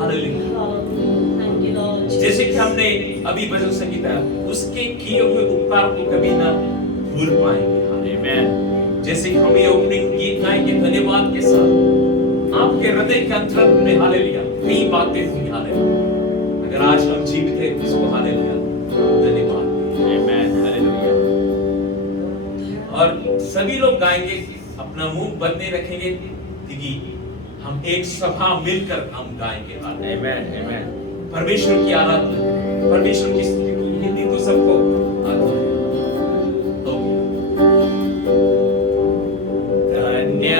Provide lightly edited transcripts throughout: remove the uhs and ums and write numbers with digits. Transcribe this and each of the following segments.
Hallelujah. Thank you, Lord. जैसे कि हमने अभी भजन संगीत है, उसके किए हुए उपकार को कभी ना भूल पाएंगे। आमेन। जैसे कि हम ये ओपनिंग गीत गाएंगे धन्यवाद के साथ, आपके हृदय के अंतरंग में हालेलुया कई बातें होंगी। हालेलुया। अगर आज हम जीवित हैं उसको हालेलुया धन्यवाद। आमेन। हालेलुया। और सभी लोग गाएंगे, अपना मुंह बंद नहीं रखेंगे, क्योंकि हम एक सभा मिलकर हम गाएंगे। आमेन। आमेन। परमेश्वर की आराधना, परमेश्वर की स्तुति को हिंदी तो सबको आता है। तो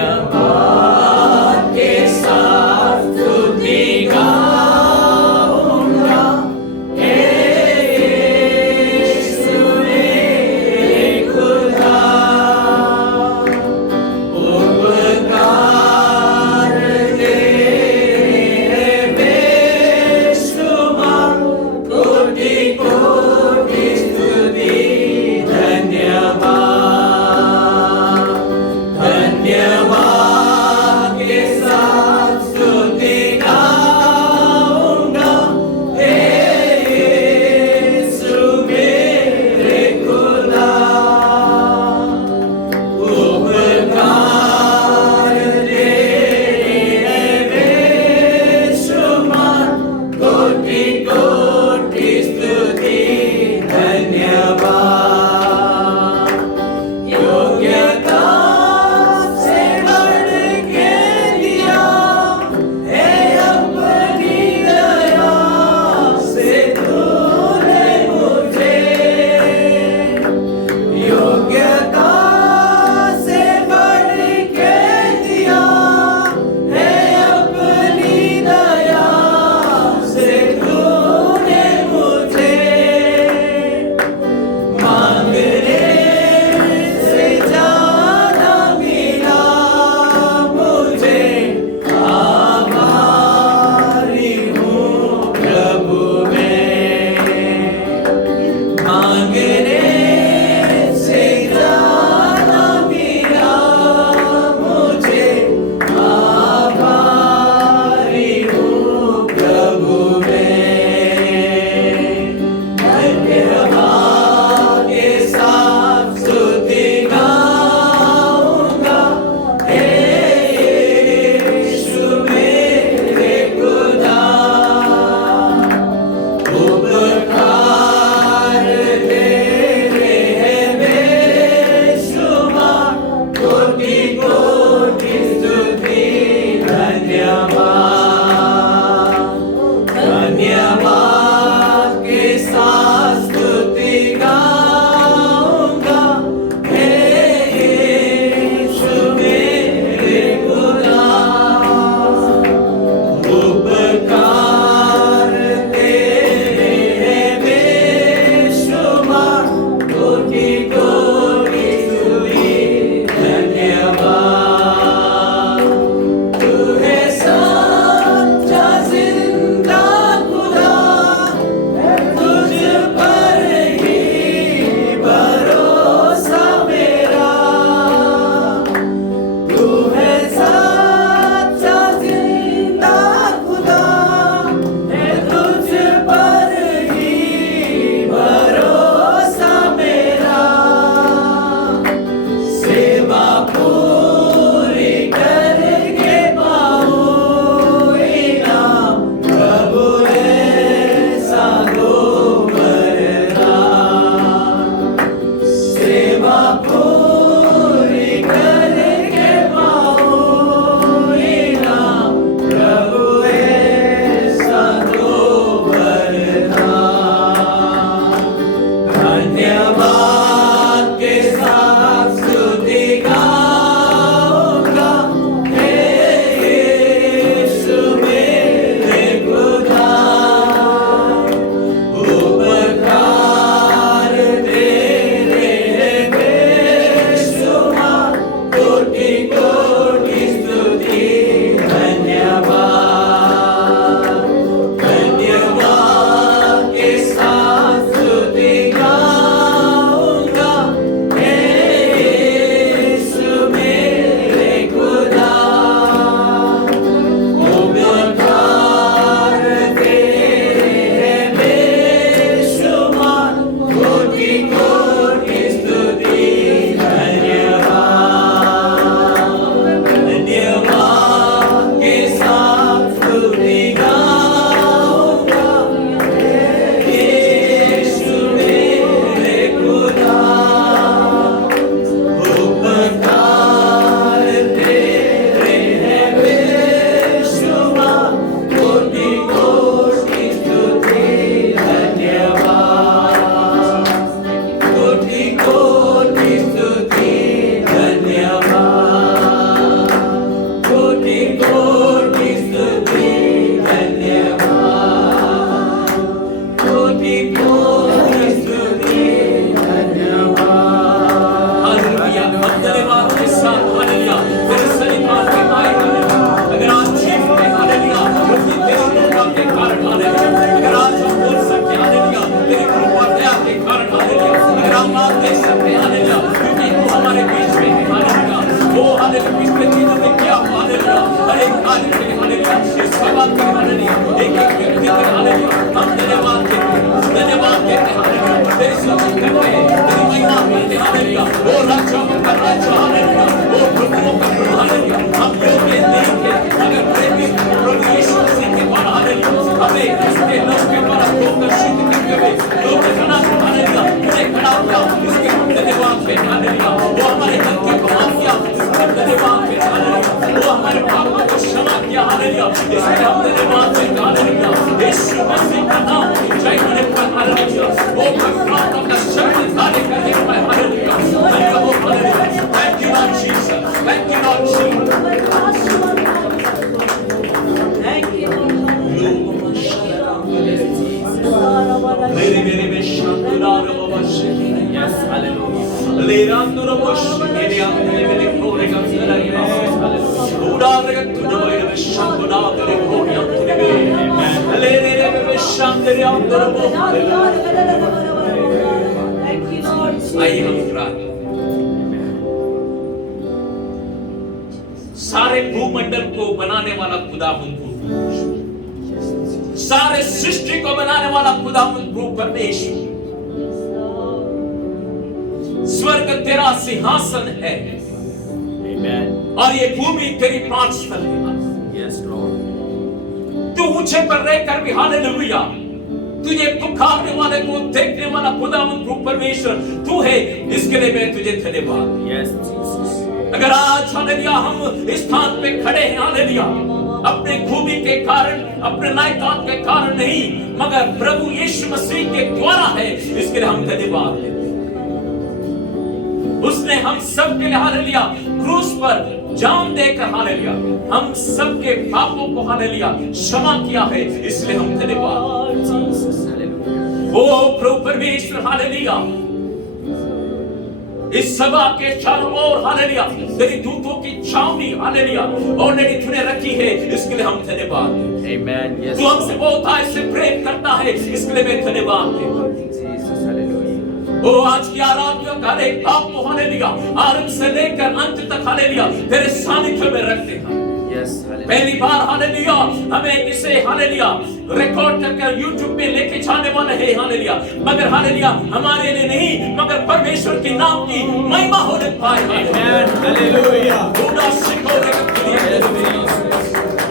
धन्यवाद के साथ स्तुति गाऊंगा, हे यीशु मेरे खुदा, उपकार तेरे बेशुमार, कोटि कोटि स्तुति हालेलुया। इसलिए हम धन्यवाद देते हैं, हालेलुया। यीशु मसीह का नाम जय होने पर, हालेलुया। ओ परमात्मा का शक्ति कार्य करने पर, hallelujah. Thank you Lord Jesus, thank you Lord Jesus, Thank you, Lord. मेरे में शांतुला रबा शके, yes hallelujah, ले रांदुरो शके रे आंदे मेरे कोरे का सरा ये हालेलुया, उड़ार के तुझे में शांतुला तेरे कोरे आंदे में, ले रे में शांति रे आंदुरो Thank you, Lord. आइए हम प्रार्थना। सारे भूमंडल को बनाने वाला खुदावंद, सारे सृष्टि को बनाने वाला खुदावंद प्रभु परमेश्वर, स्वर्ग तेरा सिंहासन है, Amen. और ये भूमि तेरी पाठस्थल है। Yes, Lord. तू ऊंचे पर रहकर भी, हालेलुया, तुझे पुकारने वाले को देखने वाला खुदावंद प्रभु परमेश्वर तू है। इसके लिए मैं तुझे धन्यवाद। Yes, Jesus. अगर आज हालेलुया हम इस स्थान पे खड़े हैं, हालेलुया, अपने खूबी के कारण, अपने लायकात के कारण नहीं, मगर प्रभु यीशु मसीह के द्वारा है। इसके लिए हम धन्यवाद देते हैं। उसने हम सब के लिए, हालेलुया, क्रूस पर जान देकर, हालेलुया, हम सबके पापों को, हालेलुया, क्षमा किया है। इसलिए हम धन्यवाद। Jesus, hallelujah. ओ प्रभु परमेश्वर, हालेलुया, इस सभा के चारों ओर, हालेलुया, तेरी दूतों की छावनी, हालेलुया, ऑलरेडी तूने रखी है। इसके लिए हम धन्यवाद देते हैं। Amen. Yes, तू हमसे Lord. बहुत आज से प्रेम करता है। इसके लिए मैं धन्यवाद देता हूं। Jesus, hallelujah. ओ आज की आराधना का एक पाप को, हालेलुया, आरंभ से लेकर अंत तक, हालेलुया, तेरे सानिध्य में रखते हैं। Yes, hallelujah. पहली बार, हालेलुया, हमें इसे, हालेलुया, रिकॉर्ड करके YouTube पे लेके जाने वाले हैं, हालेलुया, मगर हालेलुया हमारे लिए नहीं, मगर परमेश्वर के नाम की महिमा होने पाए। Amen. Hallelujah. पूरा सिकोरे का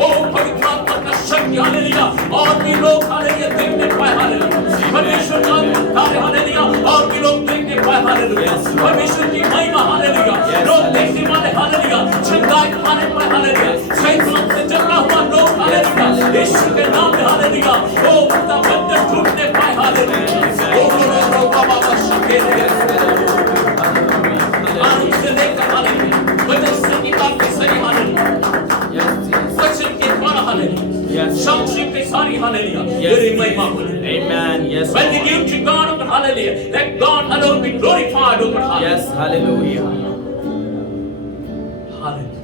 ओ पवित्र आत्मा का शक्ति, हालेलुया, और भी लोग, हालेलुया, देखने पाए, हालेलुया, परमेश्वर का कार्य, हालेलुया, और भी लोग देखने पाए, हालेलुया, परमेश्वर की महिमा, हालेलुया, लोग देखने वाले, हालेलुया, चंगाई पाने पाए, हालेलुया, शैतान से जकड़ा हुआ लोग, हालेलुया, यीशु के नाम में, हालेलुया, ओ खुदा बंधन टूटने पाए, हालेलुया, ओ रो बाबा शके आरंभ से लेकर, हालेलुया, वचन से निकाल के सही, हालेलुया, Yes, Jesus. वचन के द्वारा, हालेलुया, Yes. संक्षिप्त के सारी, हालेलुया, Yes. तेरी महिमा हो। Amen. Yes, When we Lord. give to God, open, hallelujah, let God alone be glorified, open, hallelujah. Yes, hallelujah. Hallelujah.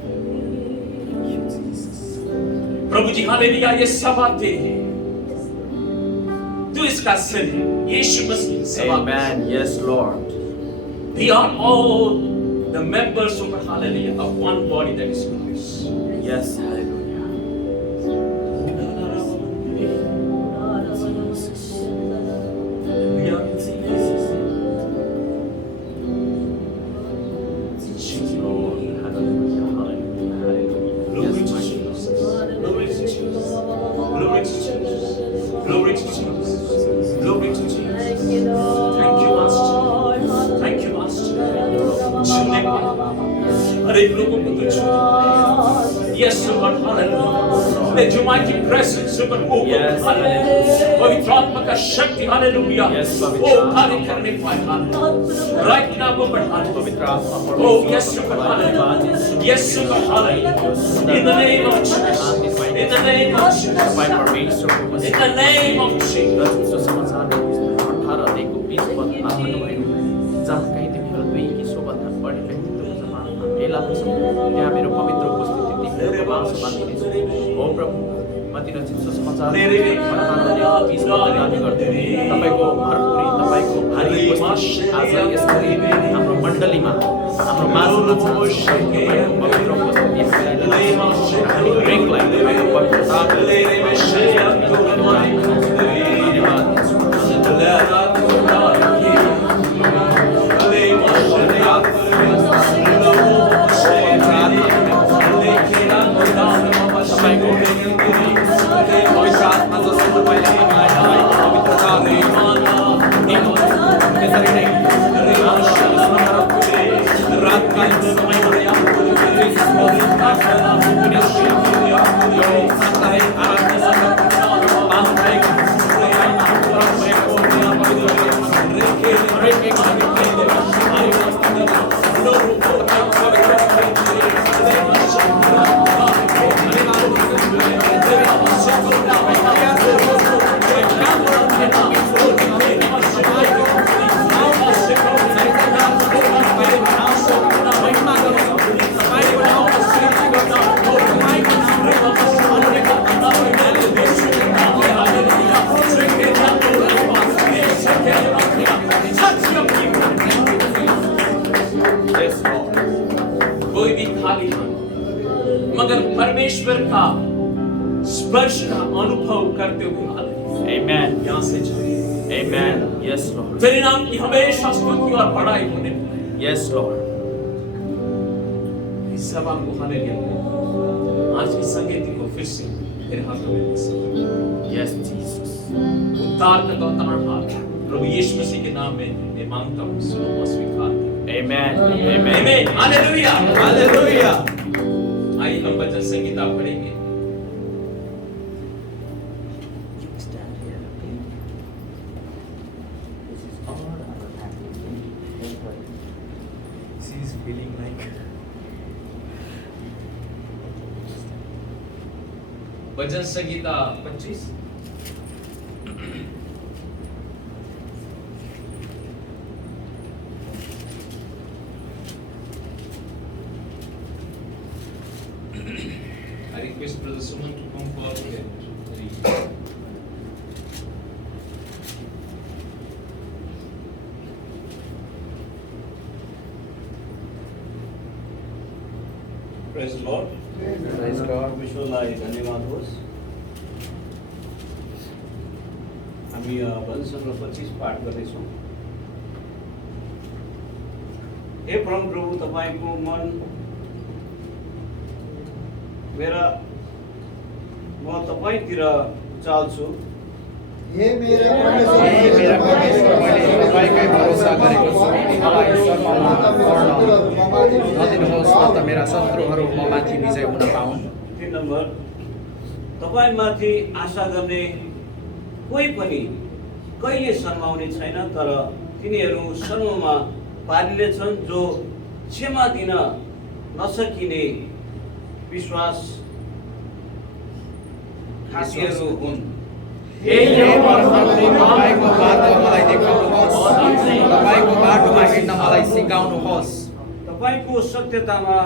Prabhu ji, hallelujah, ये सभा तेरी है, तू इसका सिर है, यीशु मसीह सभा। Amen. Yes, Lord. We are all the members of, hallelujah, of one body, that is Christ. Yes, hallelujah. Lord, hallelujah, hallelujah, hallelujah. Glory Yes, to my Jesus. Glory to Jesus. Glory to Jesus. Glory to Jesus. Glory to Jesus. Thank you, Lord. Thank you, Master. Thank you, Master. छूने पाए, हर एक लोगों को तो छूने। Yes, Lord, hallelujah. Let your mighty presence, Lord, move, Yes, hallelujah. पवित्र आत्मा का शक्ति, hallelujah. Yes, पवित्र ओ आत्मा। कार्य करने पाए, hallelujah. Right now, Lord, hallelujah. पवित्र आत्मा Oh, yes, Lord, hallelujah. Yes, Lord, hallelujah. In the name of Jesus. In the name of Jesus. by परमेश्वर को In the name of Jesus. जो समाचार 18 देखो 20 पद भन्नुभयो जहाँ कहीँ तिमीहरू दुई कि सोभन्दा बढी व्यक्तित्वको समानमा भेला हुन्छौ त्यहाँ मेरो पवित्र उपस्थिति तिमीहरूको बाँसमा दिनेछु। ओ प्रभु म तिनीहरू चिसो समाचार 20 पद दाबी गर्दै तपाईँको भरपुरी तपाईँको भारी उपस्थिति आज यसरी हाम्रो मण्डलीमा हाम्रो माझमा छ। तपाईँको पवित्र उपस्थिति हामीलाई हरेकलाई तपाईँको पवित्रताले ईश्वर का स्पर्श का अनुभव करते हुए हालेलुया Amen. यहाँ से चलिए Amen. Yes, Lord. तेरे नाम की हमेशा स्तुति और बड़ाई होने पाए। Yes, Lord. इस सभा को हालेलुया आज की संगीति को फिर से तेरे हाथों में दे सकते Yes, Jesus. उद्धार का दातार हाथ प्रभु यीशु मसीह के नाम में मैं मांगता हूँ सुनो और स्वीकार करो। Amen. Amen. आमीन हालेलुया Hallelujah. आइए हम भजन संगीत आप पढ़ेंगे। She's feeling like bhajan Sangeeta 25 I request Brother Suman to come forward and read. Praise the Lord. Praise God. परमेश्वरलाई धन्यवाद होस्। हामी भजन सङ्ग्रह 25 पाठ गर्दैछौँ। हे परम प्रभु तपाईँको मन म तपाईँतिर चाल्छु। हे मेरा परमेश्वर मैले तपाईँकै भरोसा गरेको छु। मलाई शर्ममा पर्न नदिनुहोस् न त मेरा शत्रुहरू म माथि विजय हुन पाउन्। 3 नम्बर तपाईँमाथि आशा गर्ने कोही पनि कहिले शर्माउने छैन, तर तिनीहरू शर्ममा पारिनेछन् जो क्षमा दिन नसकिने विश्वास खासीहरू हुन्। हे परमप्रभु तपाईँको बाटो मलाई देखाउनुहोस्। तपाईँको बाटोमा हिँड्न मलाई सिकाउनुहोस्। तपाईँको सत्यतामा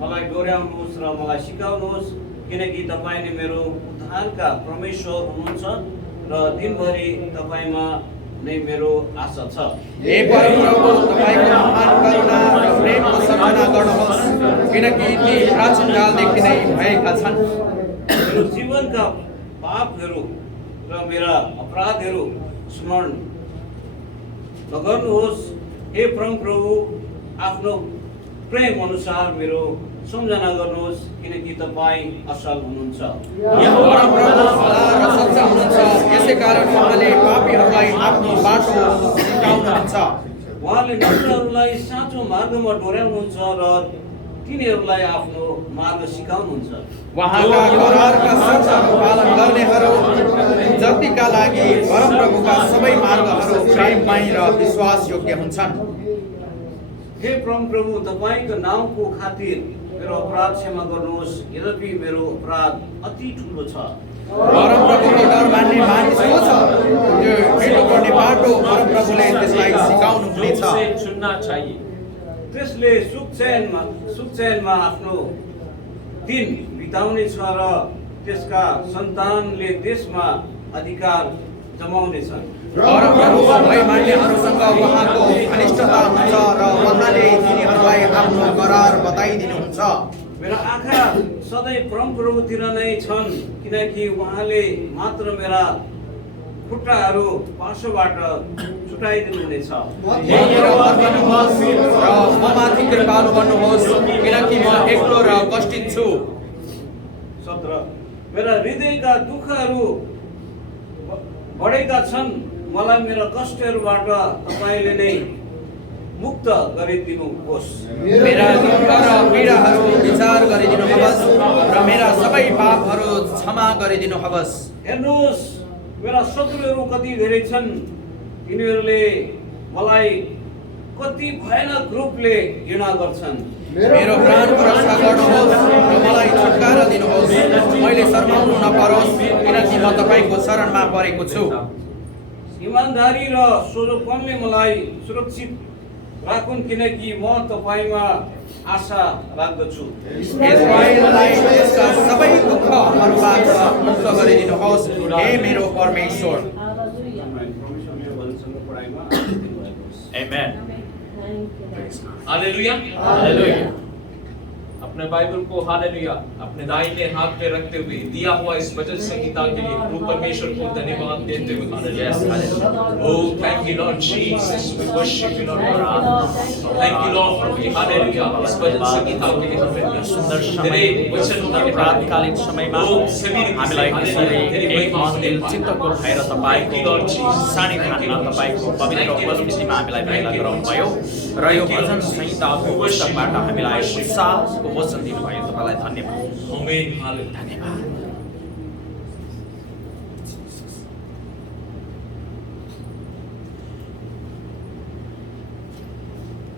मलाई डोर्याउनुहोस् र मलाई सिकाउनुहोस्, किनकि तपाईँले मेरो उद्धारका परमेश्वर हुनुहुन्छ र दिनभरि तपाईँमा नै मेरो आशा छ। हे परमप्रभु तपाईँको महान करुणा र प्रेमको सम्झना गर्नुहोस्, किनकि ती प्राचीन कालदेखि नै भएका छन्। मेरो जीवनका पापहरू र मेरा अपराधहरू स्मरण नगर्नुहोस्। हे परमप्रभु आफ्नो प्रेम अनुसार मेरो सम्झना गर्नुहोस्, किनकि तपाईँ असल हुनुहुन्छ। परमप्रभु भला र सच्चा हुनुहुन्छ, यसै कारण उहाँले पापीहरूलाई आफ्नो बाटो सिकाउनुहुन्छ। उहाँले नम्रहरूलाई साँचो मार्गमा डोर्याउनुहुन्छ र तिनीहरूलाई आफ्नो मार्ग सिकाउनुहुन्छ। उहाँका करारका शर्तहरू पालन गर्नेहरू जतिका लागि परमप्रभुका सबै मार्गहरू प्रेममय र विश्वासयोग्य हुन्छन्। हे परमप्रभु तपाईँको नामको खातिर मेरो अपराध क्षमा गर्नुहोस्, यद्यपि मेरो अपराध अति ठुलो छ। परमप्रभुको डर मान्ने मानिस को छ? त्यो हिँड्नुपर्ने बाटो परमप्रभुले त्यसलाई सिकाउनु हुनेछ। से चुनना चाहिए। त्यसले सुख चैनमा आफ्नो दिन बिताउनेछ र त्यसका सन्तानले देशमा अधिकार जमाउनेछन्। परमप्रभुको भय मान्नेहरूसँग उहाँको घनिष्ठता हुन्छ र उहाँले तिनीहरूलाई आफ्नो करार बताइदिनुहुन्छ। मेरा आँखा सधैँ परमप्रभुतिर नै छन्, किनकि उहाँले मात्र मेरा खुट्टाहरू पार्श्वबाट छुटाइदिनुहुनेछ। मतिर फर्कनुहोस् र ममाथि कृपालु बन्नुहोस्, किनकि म एक्लो र कष्टित छु। 17 मेरा हृदयका दुःखहरू बढेका छन्, मलाई मेरा कष्टहरूबाट तपाईँले नै मुक्त गरिदिनुहोस्। मेरा दुःख र पीडाहरू विचार गरिदिनुहोस् र मेरा सबै पापहरू क्षमा गरिदिनुहोस्। हेर्नुहोस्, मेरा शत्रुहरू कति धेरै छन्, तिनीहरूले मलाई कति भयानक रूपले घृणा गर्छन्। मेरो प्राणको रक्षा गर्नुहोस् र मलाई छुटकारा दिनुहोस्। मैले शर्माउनु नपरोस्, किनकि म तपाईँको शरणमा परेको छु। इमानदारी र सोझोपनले मलाई सुरक्षित राखुन्, किनकि म तपाईँमा आशा राख्दछु। इस्राएललाई त्यसका सबै दुःखहरूबाट मुक्त गरिदिनुहोस्, हे मेरो परमेश्वर। Amen. हालेलुया। Hallelujah. अपने अपने बाइबल को हालेलुया अपने दाहिने हाथ में रखते हुए दिया हुआ इस वचन संहिता के लिए प्रभु परमेश्वर को धन्यवाद देते हुए hallelujah oh thank you lord Jesus we worship you lord thank you lord for hallelujah इस वचन संहिता के लिए हमें सुन्दर तेरे समय वचन का रातकालीन समयमा हामीलाई यसरी एक मन दिल चित्तको भएर तपाईँको सानिध्यमा तपाईँको पवित्र उपस्थितिमा हामीलाई भेला गराउनुभयो र यो भजन संहिताको पुस्तकबाट हामीलाई उत्साहको वचन दिनुभयो तपाईँलाई धन्यवाद आमेन हालेलुया धन्यवाद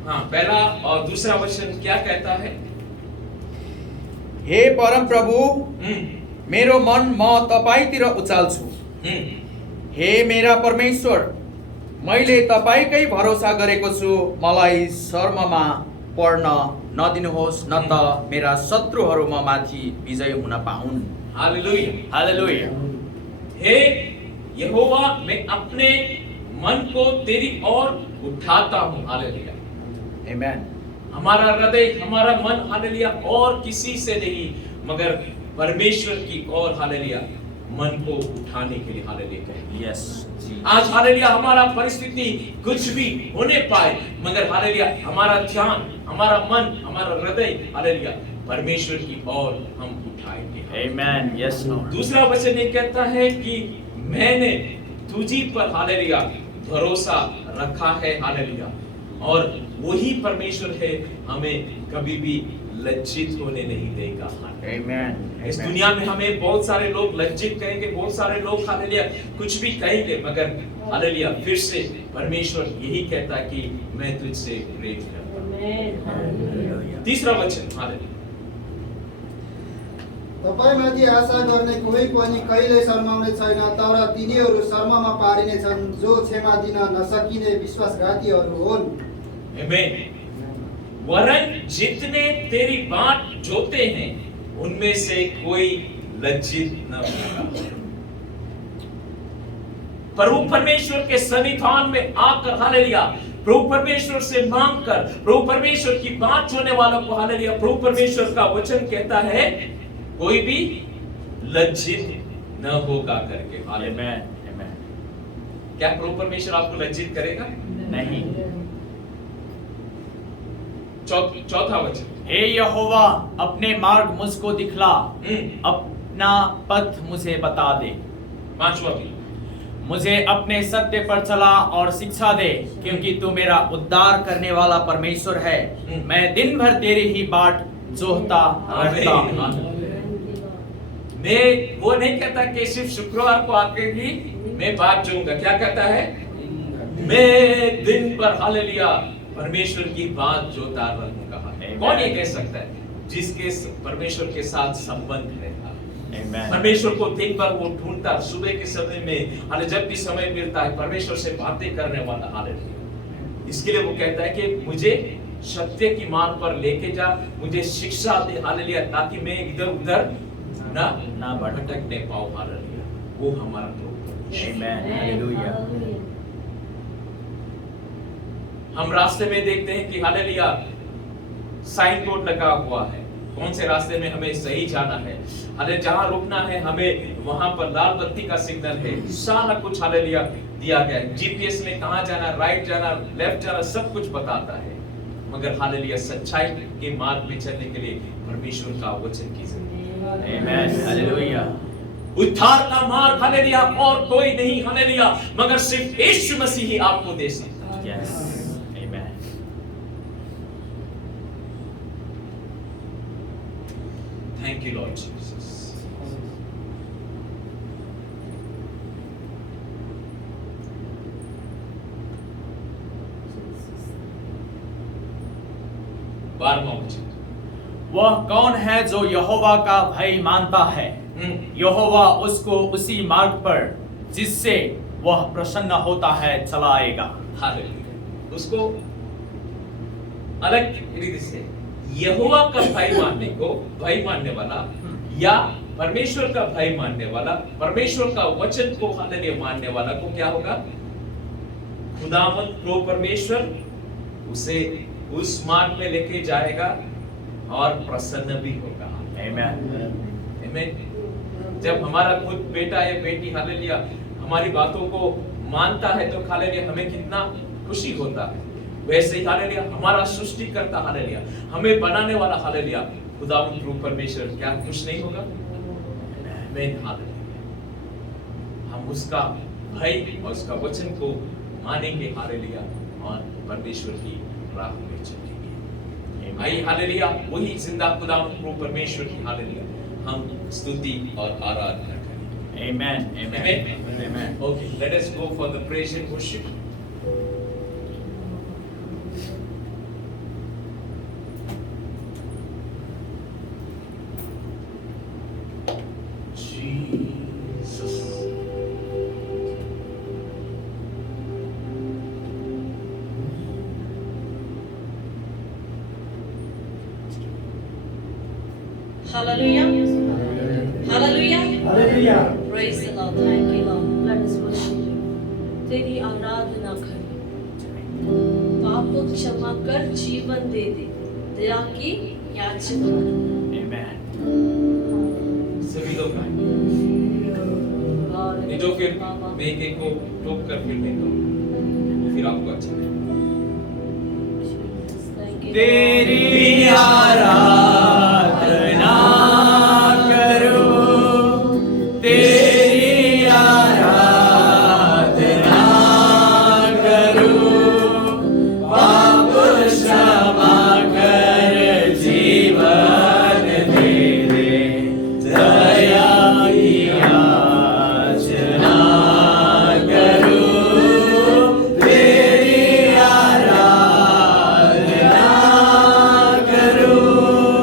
हाँ पहला और दूसरा वचन क्या कहता है हे परम प्रभु मेरो मन म तपाईतिर उचाल्छु हे मेरा परमेश्वर मैले तपाईकै भरोसा गरेको छु मलाई शर्ममा पर्न नदिनुहोस् न त मेरा शत्रुहरू म माथि विजय हुन पाउन् हालेलुया हालेलुया हे यहोवा मैं अपने मन को तेरी ओर उठाता हूँ हालेलुया आमेन हमारा हृदय हमारा मन हालेलुया और किसी से नहीं मगर परमेश्वर की ओर हालेलुया मन को उठाने के लिए हालेलुया कहें यस आज हालेलुया हमारा परिस्थिति कुछ भी होने पाए मगर हालेलुया हमारा ध्यान हमारा मन हमारा हृदय हालेलुया परमेश्वर की ओर हम उठाएंगे आमेन यस लॉर्ड दूसरा वचन ये कहता है कि मैंने तुझी पर हालेलुया भरोसा रखा है हालेलुया और वही परमेश्वर है हमें कभी भी लज्जित होने नहीं देगा आमेन इस दुनिया में हमें बहुत सारे लोग लज्जित कहेंगे बहुत सारे लोग हालेलुया कुछ भी कहेंगे मगर हालेलुया फिर से परमेश्वर यही कहता है कि मैं तुझसे प्रेम करता हूं तीसरा वचन हालेलुया तपाईमाथि आशा गर्ने कोही पनि कहिल्यै शर्माउने छैन तर तिनीहरू शर्ममा पारिने छन् जो क्षमा दिन नसकिने विश्वासघातीहरू हुन् आमेन वरन जितने तेरी बाट जोते हैं उनमें से कोई लज्जित न होगा प्रभु परमेश्वर के सन्निधान में आकर हालेलुया प्रभु परमेश्वर से मांगकर प्रभु परमेश्वर की बात सुनने वालों को हालेलुया प्रभु परमेश्वर का वचन कहता है कोई भी लज्जित न होगा करके हालेलुया आमेन क्या प्रभु परमेश्वर आपको लज्जित करेगा नहीं चौथा वचन हे यहोवा अपने मार्ग मुझको दिखला अपना पथ मुझे बता दे पांचवा भी मुझे अपने सत्य पर चला और शिक्षा दे क्योंकि तू मेरा उद्धार करने वाला परमेश्वर है मैं दिन भर तेरी ही बाट जोहता रहता हूँ मैं वो नहीं कहता कि सिर्फ शुक्रवार को आके ही मैं बात जोऊंगा क्या कहता है मैं दिन पर हालेलुया परमेश्वर की बात जोता रहूंगा कौन ये कह सकता है जिसके परमेश्वर के साथ संबंध है परमेश्वर को दिन भर वो ढूंढता सुबह के समय में हाले जब भी समय मिलता है परमेश्वर से बातें करने वाला हालेलुया इसके लिए वो कहता है कि मुझे सत्य की मार्ग पर लेके जा मुझे शिक्षा दे हालेलुया ताकि मैं इधर उधर ना भटकने पाऊं हालेलुया वो हमारा प्रभु आमेन हालेलुया हम रास्ते में देखते हैं कि हालेलुया साइन बोर्ड लगा हुआ है कौन से रास्ते में हमें सही जाना है हाले जहां रुकना है हमें वहां पर लाल बत्ती का सिग्नल है सारा कुछ हालेलुया दिया गया है जीपीएस में कहां जाना राइट जाना लेफ्ट जाना सब कुछ बताता है मगर हालेलुया सच्चाई के मार्ग पे चलने के लिए परमेश्वर का वचन की जरूरत है आमेन हालेलुया उद्धार का मार्ग हालेलुया और कोई नहीं हालेलुया मगर सिर्फ यीशु मसीह ही आपको दे सकता है yes amen thank you lord Jesus बारहवां वचन वह कौन है जो यहोवा का भय मानता है यहोवा उसको उसी मार्ग पर जिससे वह प्रसन्न होता है चलाएगा हालेलुया उसको अलग रीति से यहोवा का भय मानने वाला या परमेश्वर का भय मानने वाला परमेश्वर का वचन को हालेलुया मानने वाला को क्या होगा खुदावंद प्रभु परमेश्वर उसे उस मार्ग में लेके जाएगा और प्रसन्न भी होगा। आमेन। आमेन। जब हमारा खुद बेटा या बेटी हालेलुया हमारी बातों को मानता है तो हालेलुया हमें कितना खुशी होता है। वैसे ही हालेलुया हमारा सृष्टि करता हालेलुया हमें बनाने वाला हालेलुया खुदावंद प्रभु परमेश्वर क्या खुश नहीं होगा? आमेन। हालेलुया। हम उसका भय और उसका वचन को मानेंगे हालेलुया और परमेश्वर की राह में चलेंगे। आइए हालेलुया वही जिंदा खुदावंद प्रभु परमेश्वर की हालेलुया हम स्तुति और आराधना करें। Amen. Amen. Amen. Okay, let us go for the praise and worship. Jesus. Hallelujah. Hallelujah. Hallelujah. Praise the Lord. Thank you, Lord. Let us worship you. तेरी आराधना करें। पाप को क्षमा कर जीवन दे दे। दया की याचना कर। Amen. सभी लोग आए। नहीं तो फिर मैं एक को टोक कर फिर देता हूँ फिर आपको अच्छा लगेगा। तेरी आराधना करूं, तेरी आराधना करूं, पाप क्षमा कर जीवन दे दे, दया की याचना करूं, तेरी आराधना करूं।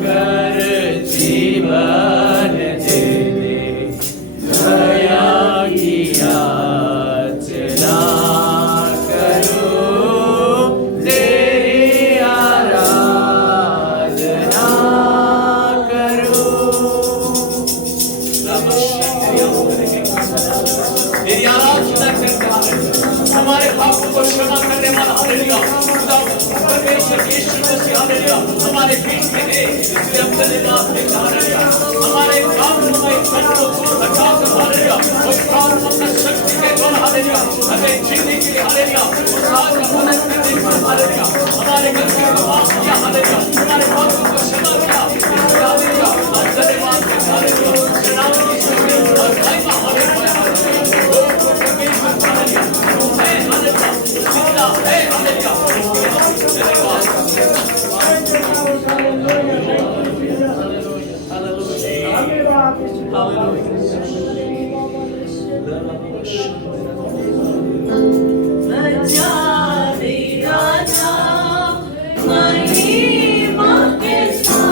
कर जीवन दे दे, दया की याचना करूं, तेरी आराधना करूं। तेरी आराधना करते हमारे पापों को क्षमा करने वाला हालेलुया, खुदा परमेश्वर यीशु मसीह हालेलुया, हमारे बीच में है, इसलिए हम धन्यवाद देते हालेलुया। हमारे पापों को दूर हटा कर हालेलुया, उस पापों का शक्ति के द्वारा हालेलुया, हमें जीने के लिए हालेलुया, उस आग का मदद करने के लिए हालेलुया, हमारे गलतियों को माफ किया हालेलुया, हमारे पापों को क्षमा किया इसलिए हालेलुया, हम धन्यवाद देते हालेलुया। नाम की स्तुति और महिमा हालेलुया। राजा महिमा के साथ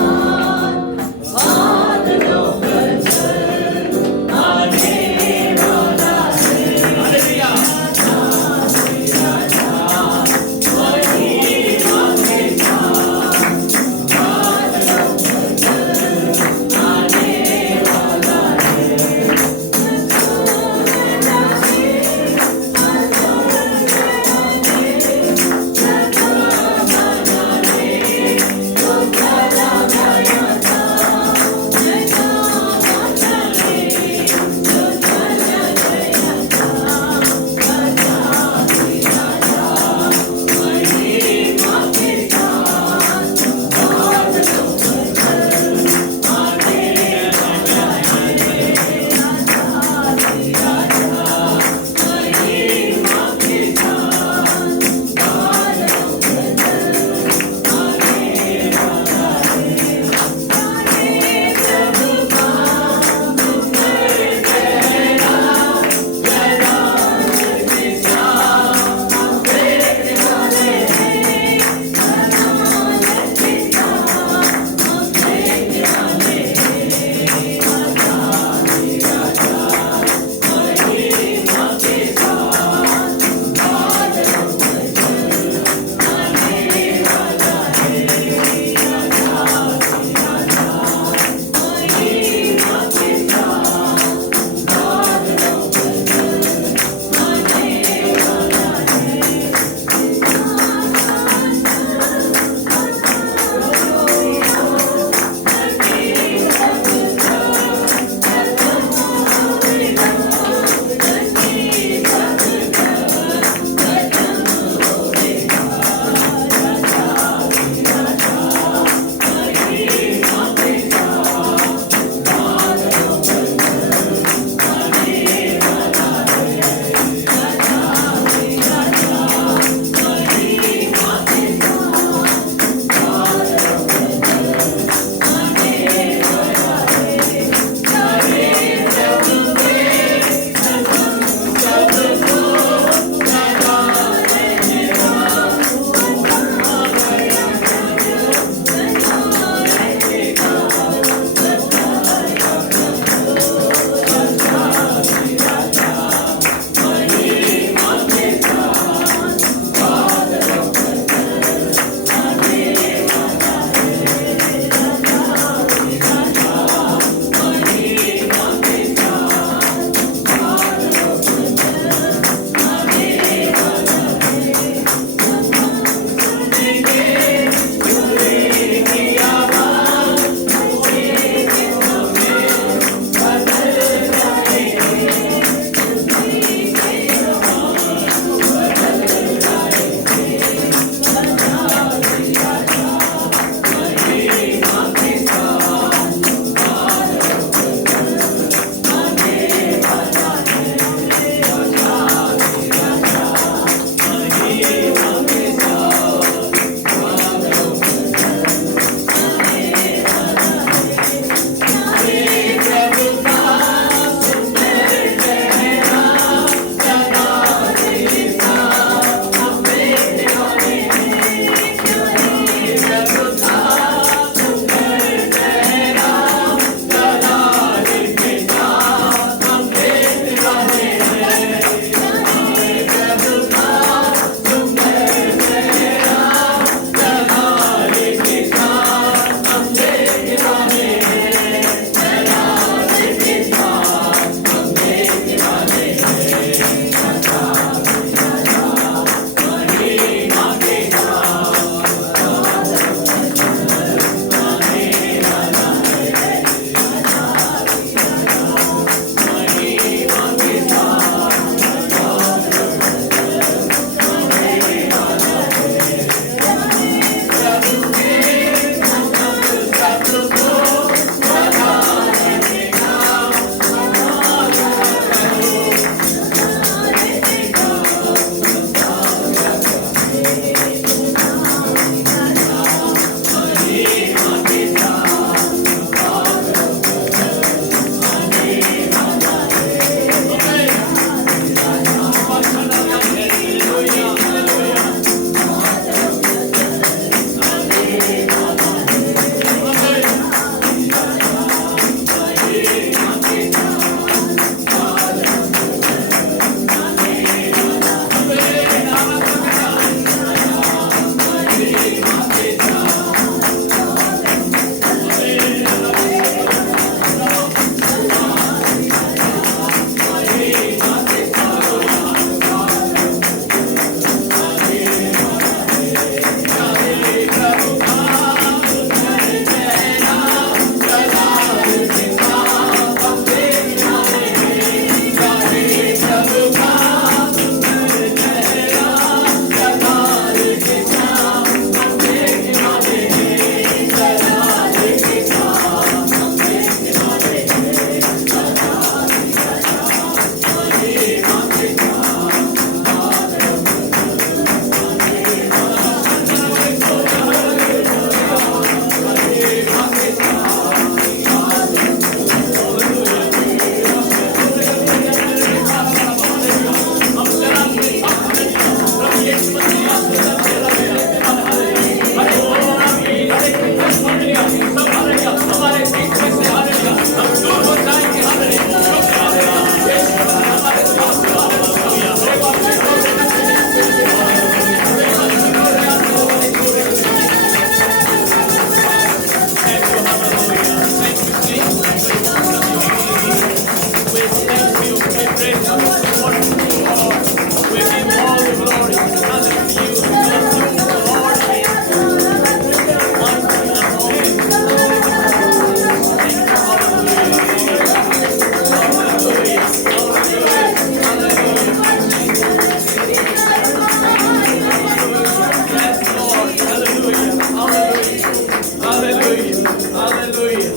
Hallelujah.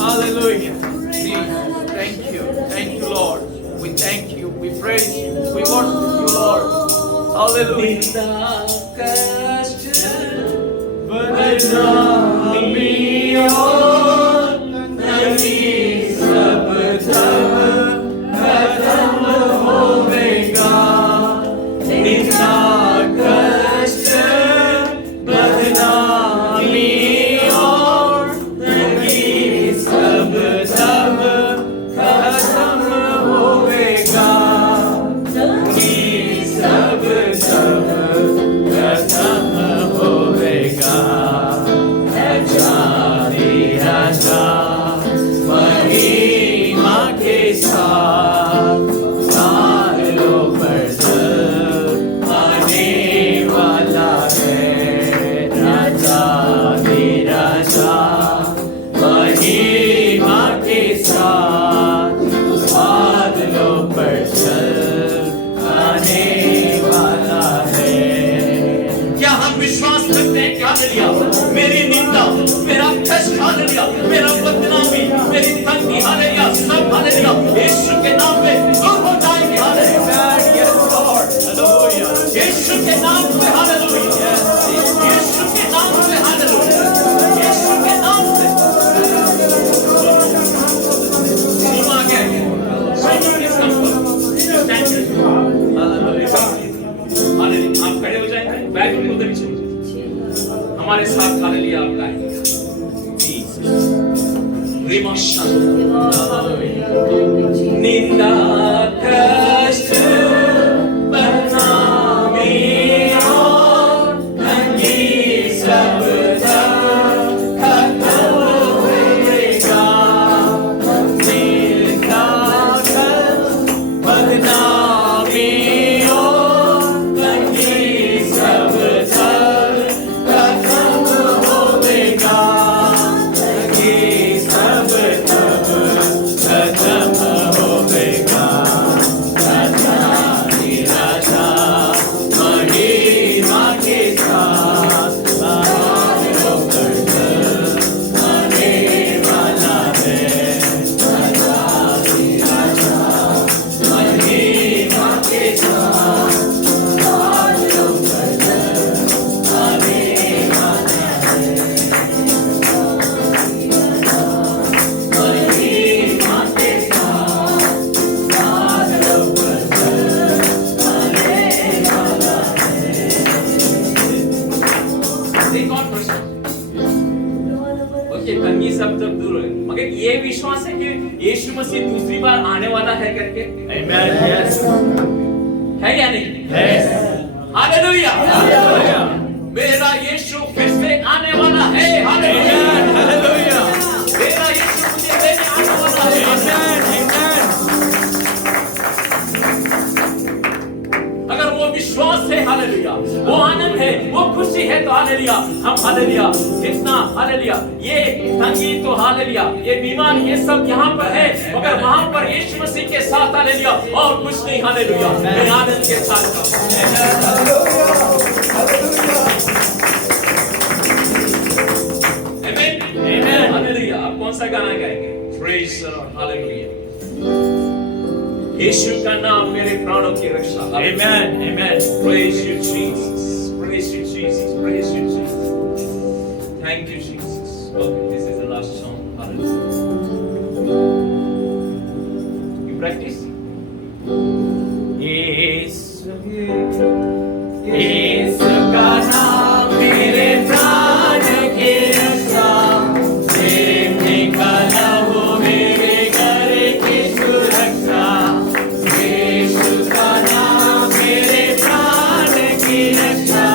Hallelujah. Jesus, thank you, Lord. We thank you, we praise you, we worship you, Lord. Hallelujah. निंदा कष्ट बदनामी और तंगी सब खत्म होवेगा। निंदा कष्ट बदनामी और तंगी सब खत्म होवेगा। सब खत्म होवेगा। जानी राजा महिमा के साथ सालों पर आने वाला है। राजा निराशा महिमा के साथ बादलों पर आने वाला है। क्या हम विश्वास करते हैं कि हालेलुया मेरी निंदा, मेरा कष्ट हालेलुया, मेरा बदनामी, मेरी तंगी हालेलुया सब हालेलुया यीशु के नाम में दूर हो जाएंगे। हालेलुया यस लॉर्ड हालेलुया यीशु के नाम पे हालेलुया यीशु के नाम पे हालेलुया यीशु के नाम से सुना गया हालेलुया। आप खड़े हो जाएंगे, बैठ के उधर छोड़ हमारे साथ हालेलुया आप गाएंगे। निंदा कष्ट बदनामी और तंगी सब खत्म होवेगा। निंदा कष्ट बदनामी और तंगी सब खत्म होवेगा। तंगी सब खत्म होवेगा। राजा निराशा महिमा के साथ बादलों पर आने वाला है। राजा निराशा महिमा के साथ बादलों पर आने वाला है। महिमा के साथ बादलों पर आने वाला है। एक और प्रश्न, ओके तंगी सब जब दूर हो मगर ये विश्वास है कि यीशु मसीह दूसरी बार आने वाला है करके? आमेन यस है या नहीं? Yes hallelujah hallelujah. मेरा यीशु फिर से आने वाला है। Hallelujah hallelujah. मेरा यीशु मुझे लेने आने वाला है। आमेन अगर वो विश्वास है हालेलुया, वो आनंद है, वो खुशी है तो हालेलुया हम हालेलुया इतना हालेलुया ये तंगी तो हालेलुया ये बीमार ये सब यहाँ पर है मगर वहाँ पर यीशु मसीह के साथ हालेलुया और कुछ नहीं हालेलुया मैं आनंद के साथ आमेन आमेन हालेलुया। आप कौन सा गाना गाएंगे? Praise the lord hallelujah. यीशु का नाम मेरे प्राणों की रक्षा। आमेन आमेन। Praise you Jesus praise you Jesus praise you Jesus thank you Jesus. Okay this is the last song hallelujah. You practice यीशु का नाम मेरे प्राण की रक्षा। प्रेम निकाला हो मेरे घर की सुरक्षा। यीशु का नाम मेरे प्राण की रक्षा।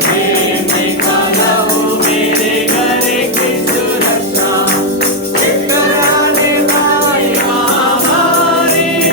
प्रेम निकाला हो मेरे घर की सुरक्षा। कराने वाली महामारी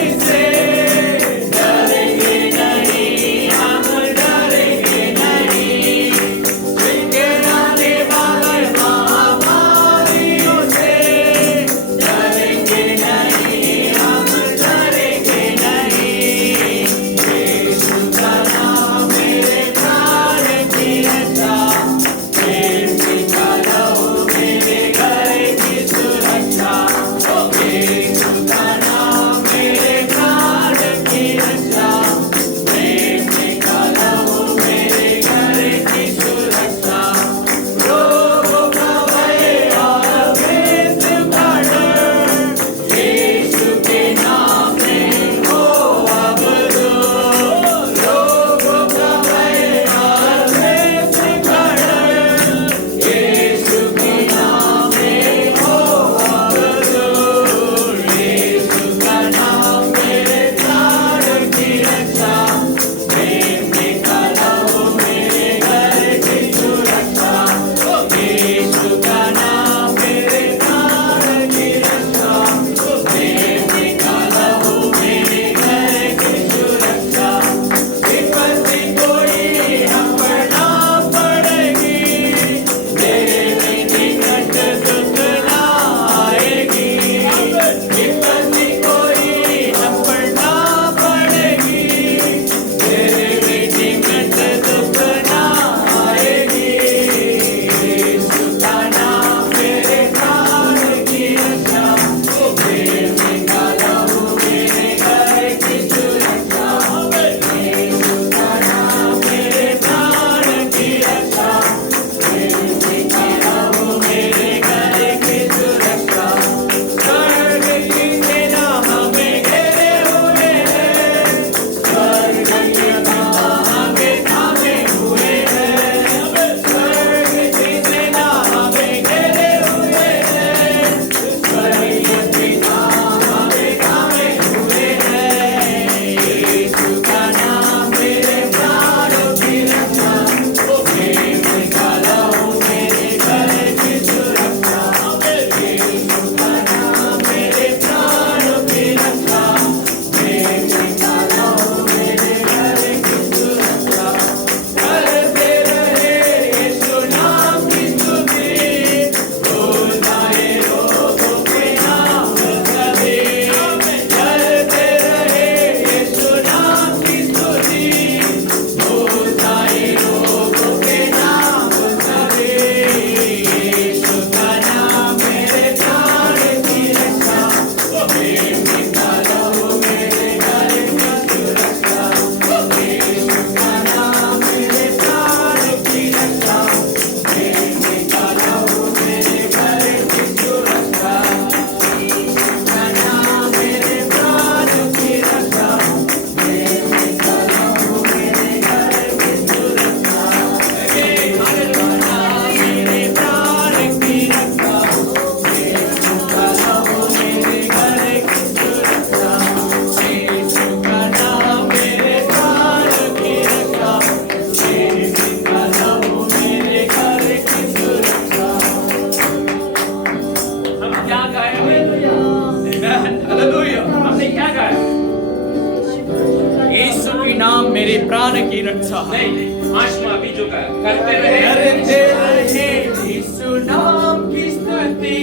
नाम मेरे प्राण की रक्षा है। नहीं, 5वां अभी जो करते रहे करते रहे यीशु नाम की स्तुति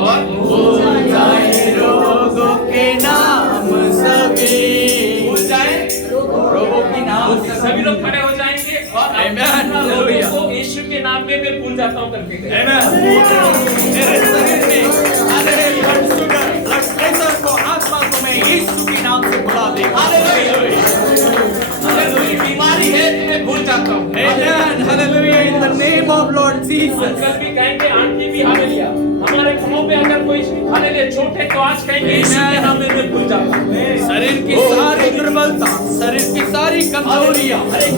और भूल जाए रोगों के नाम सभी, भूल जाए रोगों के नाम सभी लोग खड़े हो जाएंगे और Amen. रोगों को यीशु के नाम में मैं भूल जाता हूँ करके गए। Amen. मेरे शरीर में अरे ब्लड शुगर ब्लड प्रेशर को आत्मा को मैं यीशु के नाम से बुला देगा। अगर कोई बीमारी है तो मैं भूल जाता हूँ। Amen. Hallelujah. In the name of Lord Jesus. Uncle भी कहेंगे, आंटी भी हालेलुया। हमारे घरों पे अगर कोई हालेलुया चोट है तो आज कहेंगे यीशु के नाम में मैं भूल जाता हूँ। शरीर की सारी दुर्बलता, शरीर की सारी कमजोरियां, शरीर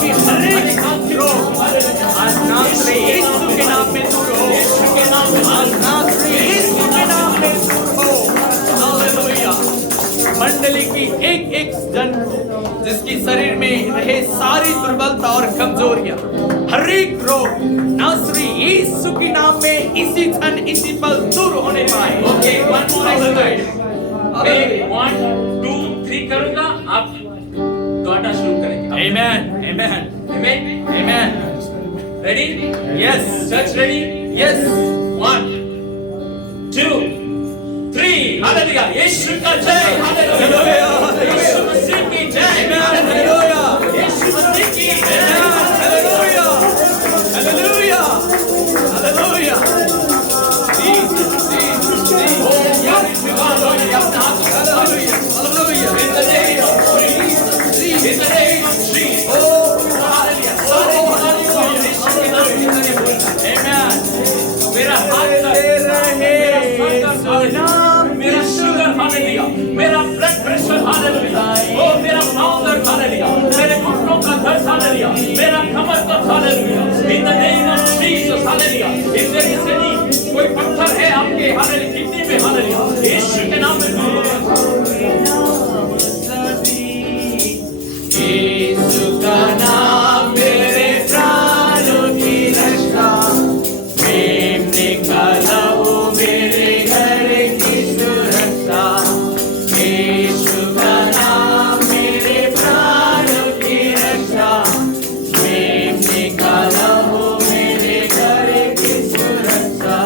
की हर एक रोग आज नासरी यीशु के नाम में दूर हो। यीशु के नाम में आज नासरी यीशु के नाम में दूर हो। हालेलुया। मंडली की एक एक जन को जिसकी शरीर में रहे सारी दुर्बलता और कमजोरियां, हर एक रोग नासरी यीशु के नाम में इसी क्षण इसी पल दूर होने पाए। Okay, one more exercise. मैं 1 2 3 करूंगा, आप दौड़ना शुरू करेंगे। Amen. Amen. Amen. Amen. Ready? Yes. Church ready? Yes. 1 2 3 hallelujah. यीशु का जय। हालेलुया। यीशु मसीह की जय। Hallelujah. यीशु मसीह की जय। Hallelujah. Hallelujah. Hallelujah. Jesus. Jesus. Jesus. Oh, यार इसमें बात हो गई। अपने हाथ को Hallelujah. Hallelujah. In the name of Jesus. In the name of Jesus. Oh, hallelujah. सारे बीमारी को यीशु के नाम में मैंने बोला। Amen. मेरा हाथ मेरा शुगर हालेलुया, मेरा ब्लड प्रेशर हालेलुया, ओ मेरा पाँव दर्द हालेलुया, मेरे घुटनों का दर्द हालेलुया, मेरा कमर दर्द hallelujah, in the name of Jesus hallelujah. If there is any कोई पत्थर है आपके हालेलुया किडनी में हालेलुया, यीशु के नाम में यीशु का नाम मेरे प्राणों की रक्षा, प्रेम निकाला वो मेरे घर की सुरक्षा। यीशु का नाम मेरे प्राणों की रक्षा, प्रेम निकाला वो मेरे घर की सुरक्षा।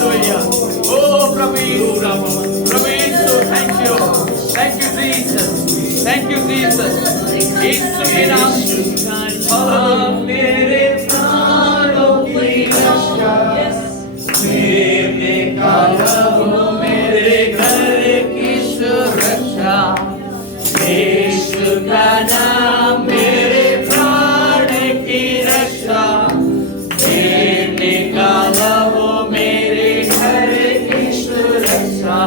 Hallelujah. Oh, Prabhu Yeshu, thank you. Thank you, Jesus. Thank you, Jesus. यीशु के नाम से मेरे प्राणों की रक्षा, मेरे कालों मेरे घर की सुरक्षा, यीशु का नाम मेरे प्राण की रक्षा, मेरे कालों मेरे घर की सुरक्षा,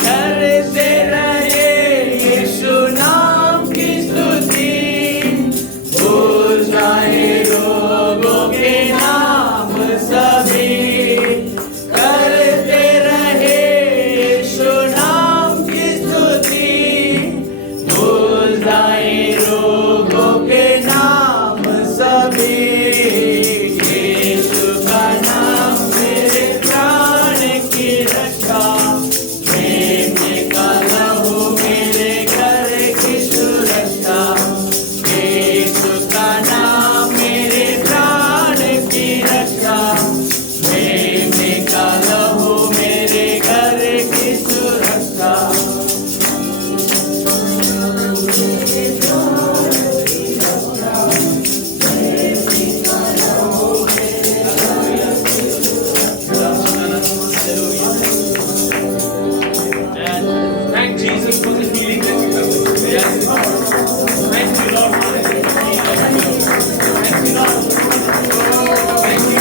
करते रहे यीशु नाम की स्तुति, भूल जाए रोगों के नाम सभी, करते रहे यीशु नाम की स्तुति, भूल जाए रोगों के नाम सभी, यीशु का नाम मेरे प्राण की रक्षा, मेरे कालहू मेरे घर की सुरक्षा, यीशु का नाम मेरे प्राण की रक्षा, मेरे कालहू मेरे घर की सुरक्षा. Thank Jesus for the healing that you have done. Yes, Lord. Thank you, Lord. Hallelujah. Thank you, Lord. Thank you,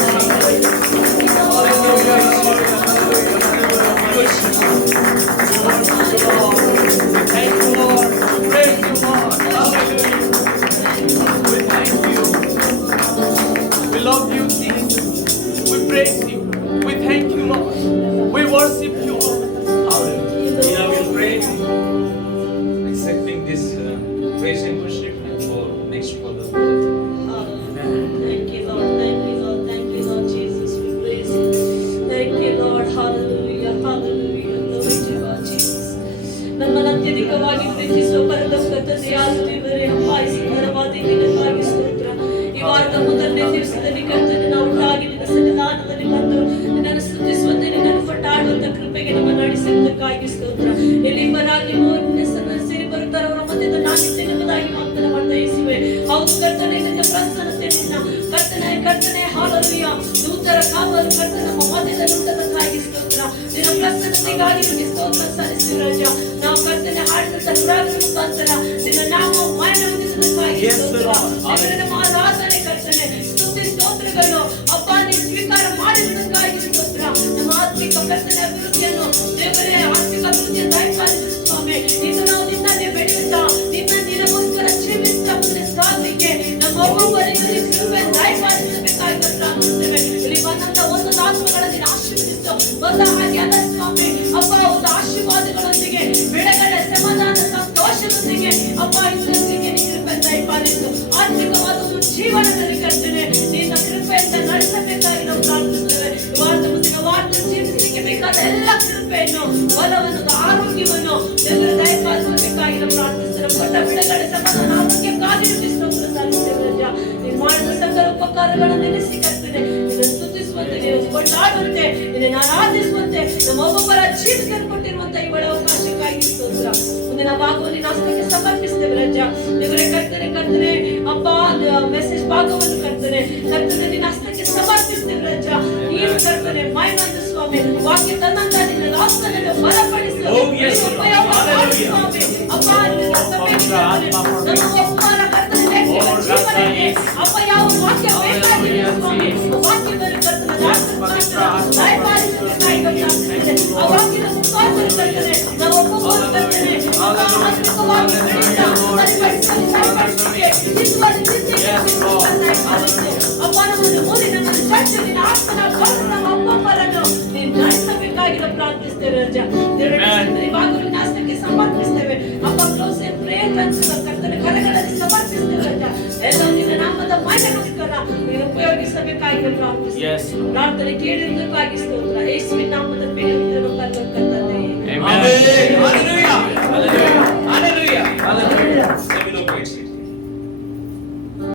Thank you, Lord. Praise you, Lord. Hallelujah. We thank you. We love you, Jesus. We praise you. We thank you, Lord. We worship you, Lord. Hallelujah. We now will pray, accepting this praise and worship, and for next for the Thank you, Lord. Thank you, Lord. Thank you, Lord Jesus. We praise you. Thank you, Lord. Hallelujah. Hallelujah. Glory to God, Jesus. ನಮ್ಮನ್ನು ಅತ್ಯಧಿಕವಾಗಿ ಪ್ರೀತಿಸುವ ಪರಲೋಕ ತಂದೆಯಾದ ದೇವರೇ, ಅಪ್ಪ ಈ ಸುಂದರವಾದ ದಿನಕ್ಕಾಗಿ ಸ್ತೋತ್ರ. ಈ ವಾರದ ಮೊದಲನೇ ದಿವಸದಲ್ಲಿ ಕರ್ತನೆ ನಾವು ಒಟ್ಟಾಗಿ ನಿನ್ನ ಸನ್ನಿಧಾನದಲ್ಲಿ ಬಂದು ನಿನ್ನನ್ನು ಸ್ತುತಿಸುವಂತೆ ನಿನ್ನನ್ನು ಕೊಂಡಾಡುವಂತ ಕೃಪೆಗೆ ನಮ್ಮನ್ನು ನಡೆಸಿದ್ದಕ್ಕಾಗಿ ಸ್ತೋತ್ರ. ಎಲ್ಲಿ ಬರಾಗಿ ನಿನ್ನ ಸೇರಿ ಬರುತ್ತಾರೆ ಅವರ ಮಧ್ಯದಲ್ಲಿ ನಾನಿದ್ದೇನೆ ಎಂಬುದಾಗಿ ವಾಗ್ದಾನ ಮಾಡ್ತಾ ಯೇಸುವೆ. ಹೌದು ಕರ್ತನೆ, ನಿನ್ನ ಪ್ರಸನ್ನತೆ ನಿನ್ನ ಕರ್ತನೆ ಹಾಲೆಲೂಯ. ದೂತರ ಕಾವಲು ಕರ್ತನೆ ನಮ್ಮ ಮಧ್ಯದಲ್ಲಿ ಉಂಟದಕ್ಕಾಗಿ ಸ್ತೋತ್ರ. ನಿನ್ನ ಪ್ರಸನ್ನತೆಗಾಗಿ ನಿಮಗೆ ಸ್ತೋತ್ರ ಸಲ್ಲಿಸಿ ರಾಜ. ನಾವು ಕರ್ತನೆ ಹಾಡಿದಂತ ರಾಗದ ಮುಖಾಂತರ ನಿನ್ನ ನಾಮ ಮಹಿಮೆ ಹೊಂದಿದ್ದಕ್ಕಾಗಿ ಸ್ತೋತ್ರ. ದೇವರೇ, ನಮ್ಮ ಆರಾಧನೆ ಕರ್ತನೆ ಸ್ತುತಿ ಸ್ತೋತ್ರಗಳು ಅಪ್ಪ ನೀವು ಸ್ವೀಕಾರ ಮಾಡಿದ್ದಕ್ಕಾಗಿ ಸ್ತೋತ್ರ. ನಮ್ಮ ಆತ್ಮಿಕ ಕರ್ತನೆ ಅಭಿವೃದ್ಧಿಯನ್ನು ದೇವರೇ, ಆತ್ಮಿಕ ಅಭಿವೃದ್ಧಿಯನ್ನು ದಯಪಾಲಿಸು ಸ್ವಾಮಿ. ಇನ್ನು ನಾವು ನಿನ್ನಲ್ಲಿ ಬೆಳೆಯುತ್ತಾ ನಿನಗೋಸ್ಕರ ಜೀವಿಸ್ತಾ ಮುಂದೆ ಸಾಗಲಿಕ್ಕೆ ನಮ್ಮ ಒಬ್ಬೊಬ್ಬರಿಗೂ ಕೃಪೆ ದಯಪಾಲಿಸಬೇಕಾಗಿ ಪ್ರಾರ್ಥಿಸುತ್ತೇವೆ. ಇಲ್ಲಿ ಬಂದಂತ ಒಂದು ಆತ್ಮಗಳನ್ನು ಆಶೀರ್ವದಿಸು ಬಂದ ಹಾಗೆ ಅಲ್ಲ ಸ್ವಾಮಿ. ಅಪ್ಪ ಒಂದು ಆಶೀರ್ವಾದಗಳೊಂದಿಗೆ ಬಿಡುಗಡೆ ಸಮಾಧಾನ ಸಂತೋಷದೊಂದಿಗೆ ಅಪ್ಪ ಇವರೊಂದಿಗೆ ನಿನ್ನ ಕೃಪೆ ದಯಪಾಲಿಸು. ಆತ್ಮಿಕವಾದ ಒಂದು ಜೀವನದಲ್ಲಿ ಕರ್ತನೆ ನಿನ್ನ ಕೃಪೆಯಿಂದ ನಡೆಸಬೇಕಾಗಿ ನಾವು ಪ್ರಾರ್ಥಿಸುತ್ತೇವೆ. ವಾರ್ತ ಮುಂದಿನ ವಾರ್ತ ಜೀವಿಸಲಿಕ್ಕೆ ಬೇಕಾದ ಎಲ್ಲ ಕೃಪೆಯನ್ನು ಬಲವನ್ನು ಆರೋಗ್ಯವನ್ನು ದೇವರ ದಯಪಾಲಿಸಬೇಕಾಗಿ ನಾವು ಪ್ರಾರ್ಥಿಸುತ್ತೇವೆ. ಕೊಟ್ಟ ಬಿಡುಗಡೆ ಸಮಾಧಾನ ಆರೋಗ್ಯಕ್ಕಾಗಿ ನಿಮಗೆ ಸ್ತೋತ್ರ ಸಲ್ಲಿಸುತ್ತೇವೆ ರಾಜ. ನೀನು ಮಾಡಿದ ಸಕಲ ಉಪಕಾರಗಳನ್ನು ನೆನೆಸಿ ಕರ್ತನೆ ನಿನ್ನ ಸ್ತುತಿಸುವಂತೆ, ನಿನ್ನ ಕೊಂಡಾಡುವಂತೆ, ನಿನ್ನ ಆರಾಧಿಸುವಂತೆ ನಮ್ಮ ಒಬ್ಬೊಬ್ಬರ ಜೀವಿತಕ್ಕೆ ಕೊಟ್ಟಿರುವಂತ ಈ ಒಳ್ಳೆ ಅವಕಾಶಕ್ಕಾಗಿ ಸ್ತೋತ್ರ. ಮುಂದಿನ ಭಾಗವನ್ನು ನಿನ್ನ ಹಸ್ತಕ್ಕೆ ಸಮರ್ಪಿಸ್ತೇವೆ ರಾಜ. ದೇವರೇ ಕರ್ತನೆ ಅಪ್ಪ ಮೆಸೇಜ್ ಭಾಗವನ್ನು ಕರ್ತನೆ ನಿನ್ನ ಹಸ್ತಕ್ಕೆ ಸಮರ್ಪಿಸ್ತೇವೆ ರಾಜ. ನೀನು ಕರ್ತನೆ ಮಹಿಮಂತ ಸ್ವಾಮಿ ವಾಕ್ಯ ತನ್ನಂತ ನಿನ್ನ ದಾಸನನ್ನು ಬಲಪಡಿಸು ಸ್ವಾಮಿ. ಅಪ್ಪ ನಿನ್ನ ಸಭೆಗೆ ನಮ್ಮ ಒಬ್ಬರ ಕರ್ತನೆ ಜೀವನಕ್ಕೆ ಅಪ್ಪ ಯಾವ ವಾಕ್ಯ ಬೇಕಾಗಿದೆ ಸ್ವಾಮಿ, ವಾಕ್ಯವನ್ನು ಕರ್ತನೆ ದಯಪಾಲಿಸಬೇಕಾಗಿ ಪ್ರಾರ್ಥಿಸುತ್ತೇವೆ. ಆ ವಾಕ್ಯದ ಮುಖಾಂತರ ಕರ್ತನೆ ನಾವು ಒಬ್ಬೊಬ್ಬರು ಕರ್ತನೆ ಆತ್ಮಿಕವಾಗಿ ಬೆಳೆಯುತ್ತಾ ಸರಿಪಡಿಸಲಿಕ್ಕೆ ಅಪ್ಪ ನಮ್ಮನ್ನು ಓದಿ ನಮ್ಮನ್ನು ಚರ್ಚೆ ನಿನ್ನ ಆತ್ಮನ ಕರುಣ ನಮ್ಮ ಒಬ್ಬೊಬ್ಬರನ್ನು ನೀನು ನಡೆಸಬೇಕಾಗಿ ನಾವು ಪ್ರಾರ್ಥಿಸ್ತೇವೆ ರಾಜ. ಇವಾಗ ನಿನ್ನ ಹಸ್ತಕ್ಕೆ ಸಮರ್ಪಿಸ್ತೇವೆ ಅಪ್ಪ. ಕ್ಲೋಸ್ ಅಂಡ್ ಪ್ರೇಯರ್ ಕರ್ತನೆ ಕರೆಗಳಲ್ಲಿ ಸಮರ್ಪಿಸ್ತೇವೆ ರಾಜ. ಎಲ್ಲ ನಿನ್ನ ನಾಮದ ಮಹಿಮೆಗೋಸ್ಕರ ನೀನು ಉಪಯೋಗಿಸಬೇಕಾಗಿ ಪ್ರಾರ್ಥಿಸ್ತೇವೆ. ಪ್ರಾರ್ಥನೆ ಕೇಳಿದ್ದಕ್ಕಾಗಿ ಸ್ತೋತ್ರ. ಯೇಸುವಿನ